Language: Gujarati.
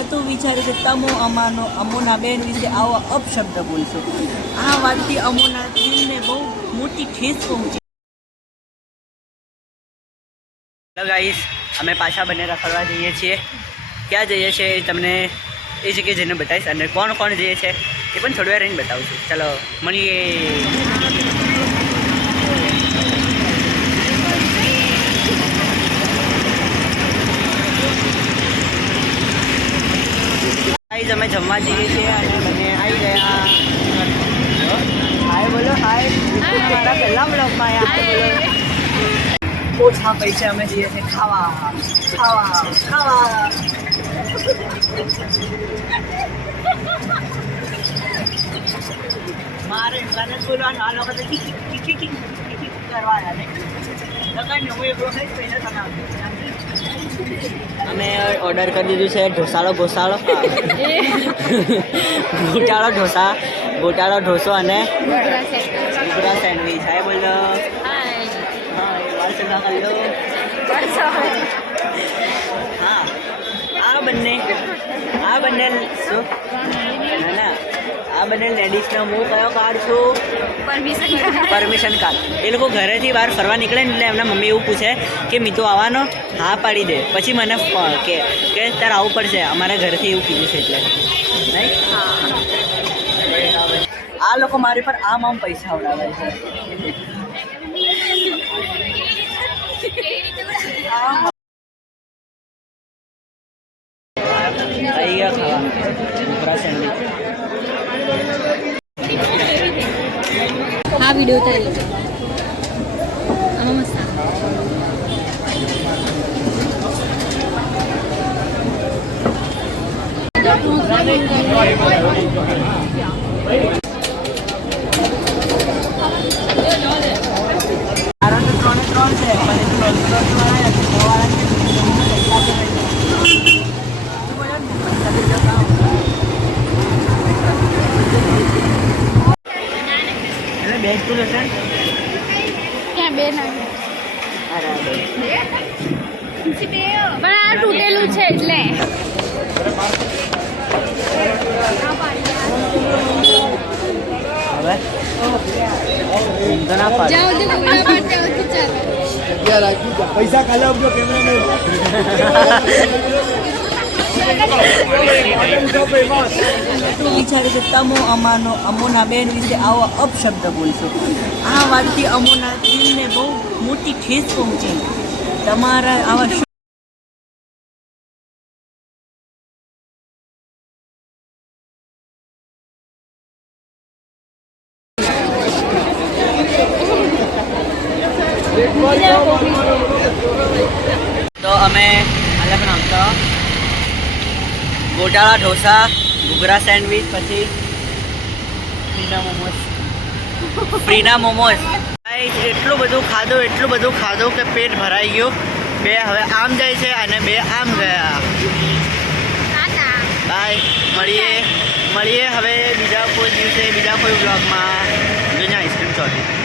નહોતું વિચાર્યું કે તમે અમોના બેન વિશે આવો અપશબ્દ બોલશો. આ વાતથી અમોના દિલને બહુ મોટી ઠેસ પહોંચી. હેલો ગાઈસ, અમે પાછા બનેરા ફરવા જઈએ છીએ. ક્યાં જઈએ છીએ એ તમને એ જગ્યાએ જઈને બતાવીશ, અને કોણ કોણ જઈએ છે એ પણ થોડી વાર રહીને બતાવું છું. ચલો મળીએ. અમે જમવા જઈએ છીએ અને બંને આવી ગયા. હાય બોલો, હાય. મારા પહેલા બ્લોગમાં હાય બોલો. ઓછા પૈસે અમે જઈએ છીએ ખાવા ખાવા ખાવા. મારે ગાને બોલવાનું, આ લોકો તો કરવાના અમે ઓર્ડર કરી દીધું છે ઢોસાળો ગોસાળો ગોટાળો ઢોસો અને ઘૂઘરા સેન્ડવીચ. હાય બોલો. હા, આ બંને શું ના આ બંને લેડીઝનો હું કયો કાર્ડ છું? Permission card. એ લોકો ઘરેથી બહાર ફરવા નીકળે ને એટલે એમના મમ્મી એવું પૂછે કે મીતુ આવવાનો? હા પાડી દે. પછી મને કે તારે આવવું પડશે, અમારા ઘરેથી એવું કીધું છે એટલે. નહીં, આ લોકો મારી પર આમ પૈસા ઉડાવે છે. આવી ગયા ખાવા ઘૂઘરા સેન્ડવીચ. હા, વિડીયો થઈ ગયો. આમાં મસ્ત બેગ તો જશે ક્યાં બે ના પણ આ તૂટેલું છે એટલે પૈસા ખાલી આપજો વિચાર્યું કે તમે અમોના બેન વિશે આવો અપશબ્દ બોલશો. આ વાતથી અમોના દિલને બહુ મોટી ઠેસ પહોંચી. તમારા આવા તો અમે અલગ નામતો ગોટાળા ઢોસા, ઘૂઘરા સેન્ડવીચ, પછી ફ્રીના મોમોસ. એટલું બધું ખાધું કે પેટ ભરાઈ ગયું. બે હવે આમ જાય છે અને બે આમ ગયા. બાય, મળીએ હવે બીજા કોઈ દિવસે બીજા કોઈ બ્લોગમાં. જોઈને આઈસ્ક્રીમ ચોટી.